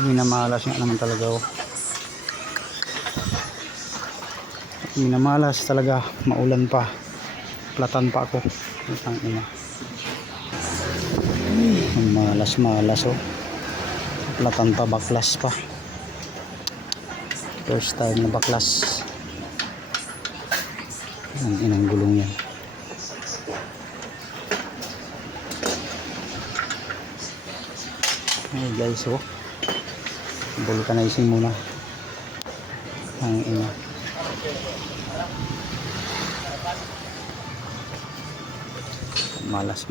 Minamalas nga naman talaga oh. Minamalas talaga, maulan pa. Platan pa ako. Ang ina. Malas oh. Platan pa, baklas pa. First time na baklas. Ang inang gulong yan. Hey guys oh. Vulcanizing muna. Ang ina. Malas.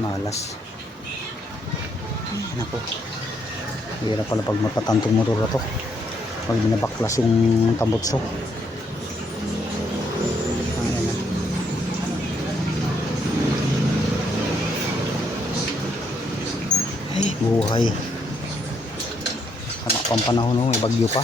Nako. Hirap pala pag magpatantong motor na to. Pag binabaklas yung tambutso. Ang ina. Ay, buhay. Sama pang panahon no, may bagyo pa.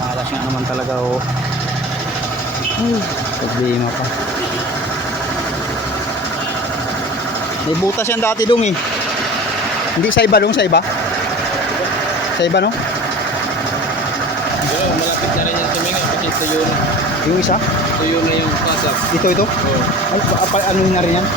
Malas nga naman talaga oh. Problema pa. May butas yan dati dong eh. Hindi sa iba dong, sa iba? Sa iba no? Malapit na rin yung tuminga kasi tuyo na. Yung isa? Tuyo na yung kasak. Ito? Oo. Ay, ano na rin yan?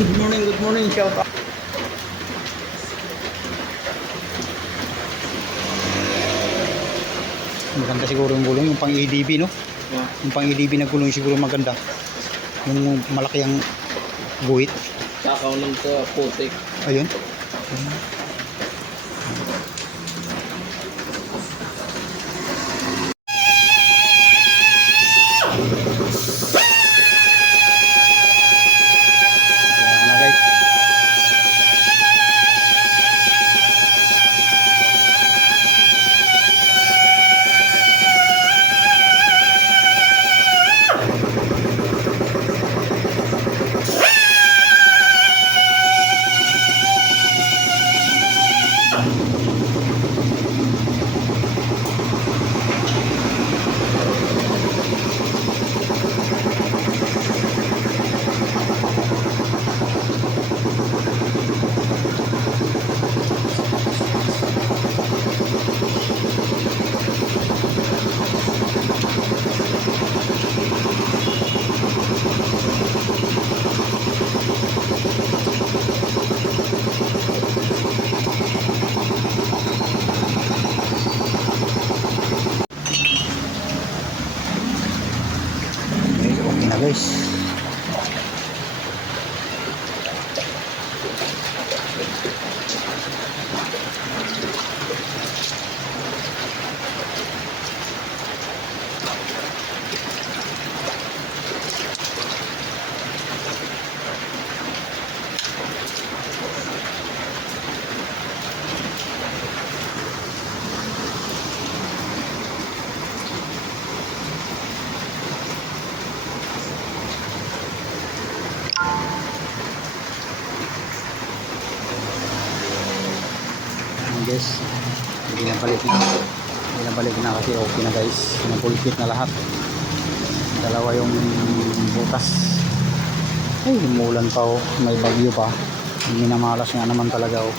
Good morning, shout out. Maganda siguro yung gulong, yung pang EDB no? Yeah. Yung pang EDB na gulong siguro maganda. Yung malaki ang guhit. Sakaw lang sa putik. Ayun. Binabalik na kasi okay na guys. Napulkit na lahat. Dalawa yung butas. Ay, umulan pa oh. May bagyo pa. Minamalas nga naman talaga oh.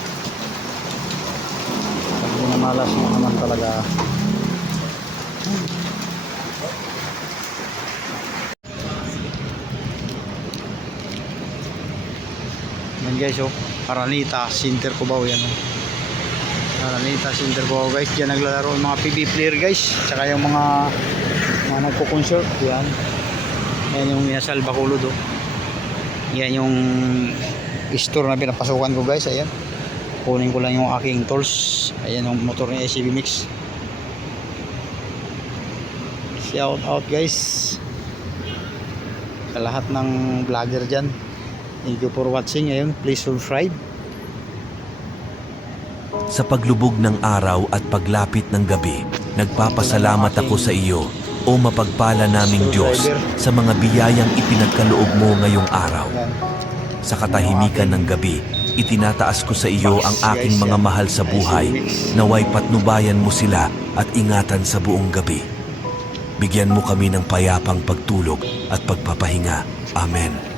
Minamalas nga naman talaga. Yan guys oh. Aranita, Center Cubao yan oh. Aranita, Center Cubao guys. Diyan naglalaro yung mga PB player guys. Tsaka yung mga nagko-concert. Yan. Yan yung Inasal Bacolod oh. Yan yung store na pinapasukan ko guys. Ayan. Kunin ko lang yung aking tools. Ayan yung motor ni ACB Mix. Shout out guys sa lahat ng vlogger dyan. Thank you for watching. Ayun, please subscribe. Sa paglubog ng araw at paglapit ng gabi, nagpapasalamat ako sa iyo, o mapagpala naming Diyos, sa mga biyayang ipinagkaloob mo ngayong araw. Sa katahimikan ng gabi, itinataas ko sa iyo ang aking mga mahal sa buhay, naway patnubayan mo sila at ingatan sa buong gabi. Bigyan mo kami ng payapang pagtulog at pagpapahinga. Amen.